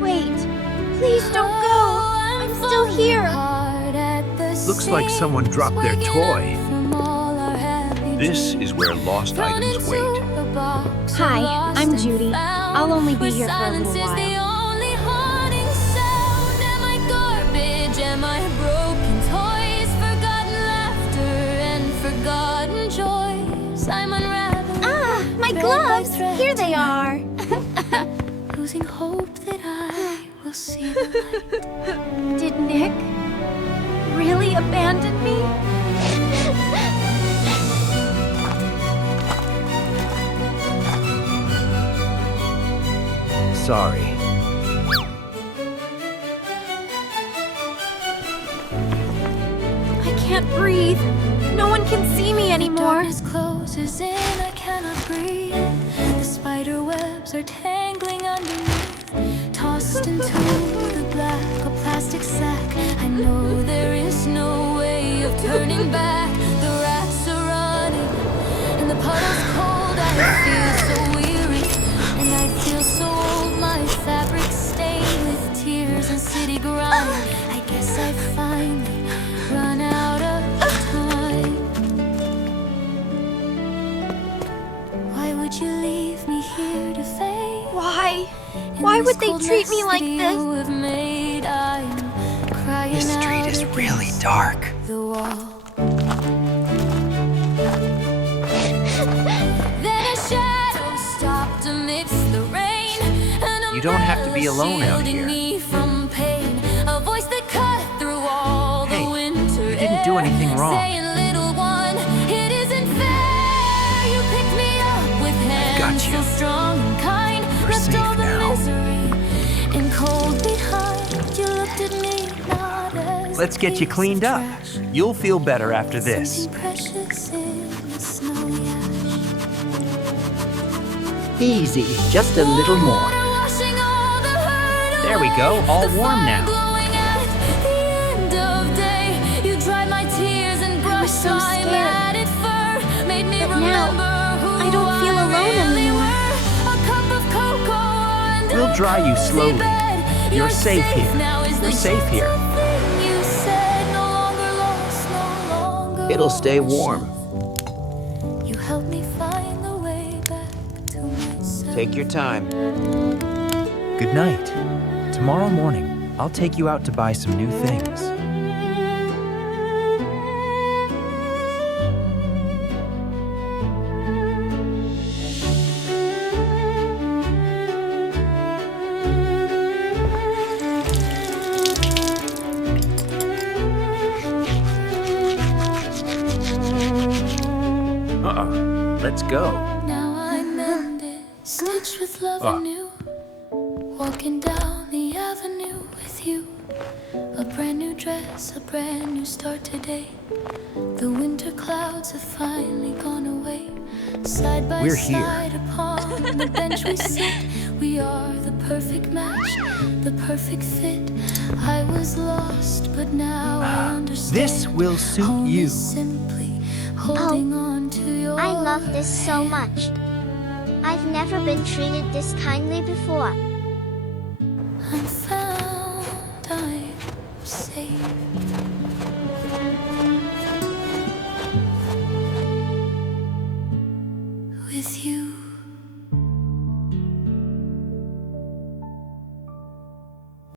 Wait, please don't go. I'm still here. Looks like someone dropped their toy. This is where lost items wait. Hi, I'm Judy. I'll only be here for a little while. Ah, my gloves! Here they are. Losing hope that I will see the light. Did Nick really abandon me? Sorry. I can't breathe. No one can see me anymore. Darkness closes in, I cannot breathe. The spider webs are tangling underneath. Tossed into the black, a plastic sack. I know there is no way of turning back. The rats are running, and the puddle's cold. I feel so weary, and I feel so old. My fabric stained with tears and city grime. I guess I finally run out of time. Why would you leave me here to fade? Why? Why would they treat me like this? This street is really dark. You don't have to be alone out here. Hey, you didn't do anything wrong. I've got you. We're safe now. Let's get you cleaned up. You'll feel better after this. Easy, just a little more. There we go, all warm now. I was so scared. But now, I don't feel alone anymore. We'll dry you slowly. You're safe here. We're safe here. It'll stay warm. You help me find the way back to myself. Take your time. Good night. Tomorrow morning, I'll take you out to buy some new things. Let's go. Now I'm mended, stitched with love anew. Walking down the avenue with you. A brand new dress, a brand new start today. The winter clouds have finally gone away. Side by We're here. side upon the bench we sit. We are the perfect match, the perfect fit. I was lost, but now I understand. This will suit Home you. is simply holding on to your I love this so much. I've never been treated this kindly before. I'm found, I'm safe.